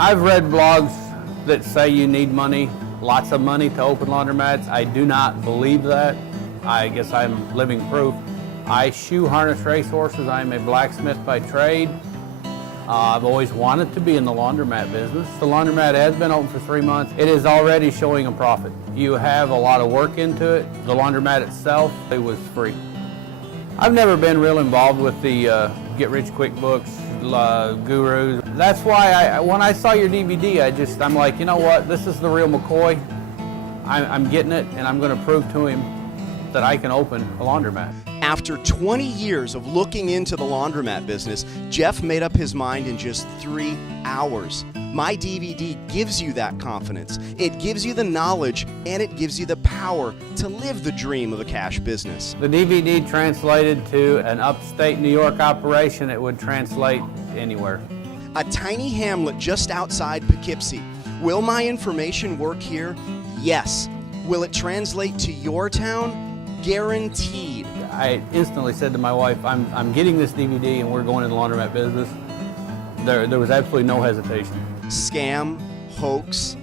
I've read blogs that say you need money, lots of money to open laundromats. I do not believe that. I guess I'm living proof. I shoe harness racehorses. I'm a blacksmith by trade. I've always wanted to be in the laundromat business. The laundromat has been open for 3 months. It is already showing a profit. You have a lot of work into it. The laundromat itself, it was free. I've never been real involved with the get-rich-quick books, gurus. That's why when I saw your DVD, I'm like, you know what, this is the real McCoy. I'm getting it, and I'm going to prove to him that I can open a laundromat. After 20 years of looking into the laundromat business, Jeff made up his mind in just 3 hours. My DVD gives you that confidence. It gives you the knowledge, and it gives you the power to live the dream of a cash business. The DVD translated to an upstate New York operation, it would translate anywhere. A tiny hamlet just outside Poughkeepsie. Will my information work here? Yes. Will it translate to your town? Guaranteed. I instantly said to my wife, I'm getting this DVD and we're going into the laundromat business. There was absolutely no hesitation. Scam, hoax,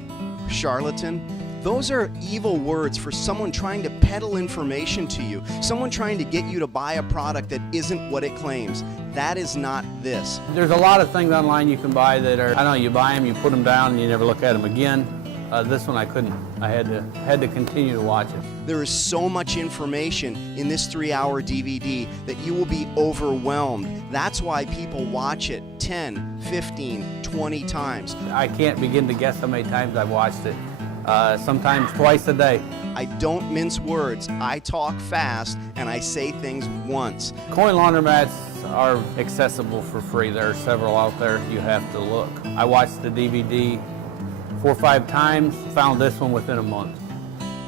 charlatan, those are evil words for someone trying to peddle information to you, someone trying to get you to buy a product that isn't what it claims. That is not this. There's a lot of things online you can buy that are, I don't know, you buy them, you put them down, and you never look at them again. This one I couldn't. I had to continue to watch it. There is so much information in this 3-hour DVD that you will be overwhelmed. That's why people watch it 10, 15, 20 times. I can't begin to guess how many times I've watched it. Sometimes twice a day. I don't mince words. I talk fast and I say things once. Coin laundromats are accessible for free. There are several out there. You have to look. I watched the DVD 4 or 5 times, found this one within a month.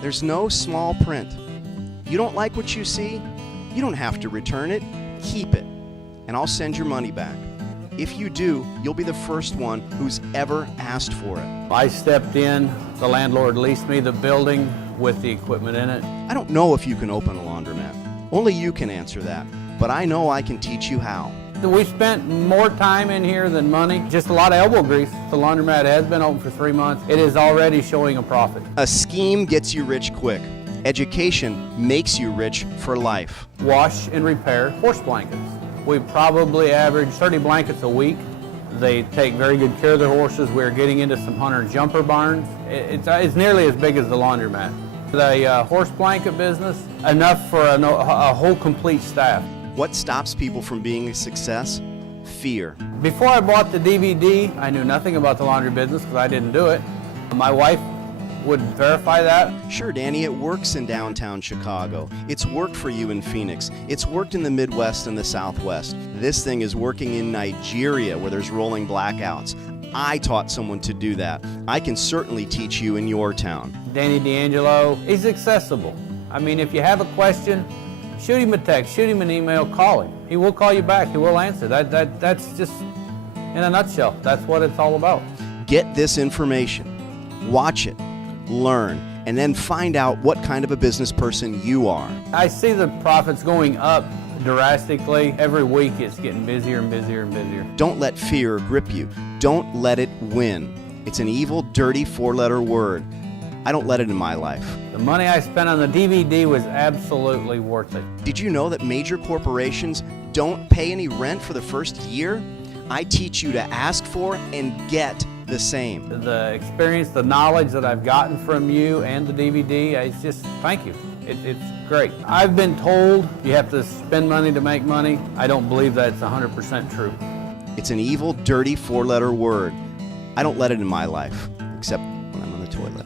There's no small print. You don't like what you see? You don't have to return it. Keep it, and I'll send your money back. If you do, you'll be the first one who's ever asked for it. I stepped in, the landlord leased me the building with the equipment in it. I don't know if you can open a laundromat. Only you can answer that, but I know I can teach you how. We spent more time in here than money, just a lot of elbow grease. The laundromat has been open for 3 months. It is already showing a profit. A scheme gets you rich quick. Education makes you rich for life. Wash and repair horse blankets. We probably average 30 blankets a week. They take very good care of their horses. We're getting into some hunter jumper barns. It's nearly as big as the laundromat. The horse blanket business, enough for a whole complete staff. What stops people from being a success? Fear. Before I bought the DVD, I knew nothing about the laundry business because I didn't do it. My wife would verify that. Sure, Danny, it works in downtown Chicago. It's worked for you in Phoenix. It's worked in the Midwest and the Southwest. This thing is working in Nigeria where there's rolling blackouts. I taught someone to do that. I can certainly teach you in your town. Danny D'Angelo, he's accessible. I mean, if you have a question, shoot him a text, shoot him an email, call him. He will call you back, he will answer. That's just, in a nutshell, that's what it's all about. Get this information, watch it, learn, and then find out what kind of a business person you are. I see the profits going up drastically. Every week it's getting busier and busier and busier. Don't let fear grip you. Don't let it win. It's an evil, dirty 4-letter word. I don't let it in my life. The money I spent on the DVD was absolutely worth it. Did you know that major corporations don't pay any rent for the first year? I teach you to ask for and get the same. The experience, the knowledge that I've gotten from you and the DVD, it's just, thank you. It's great. I've been told you have to spend money to make money. I don't believe that's 100% true. It's an evil, dirty 4-letter word. I don't let it in my life, except when I'm on the toilet.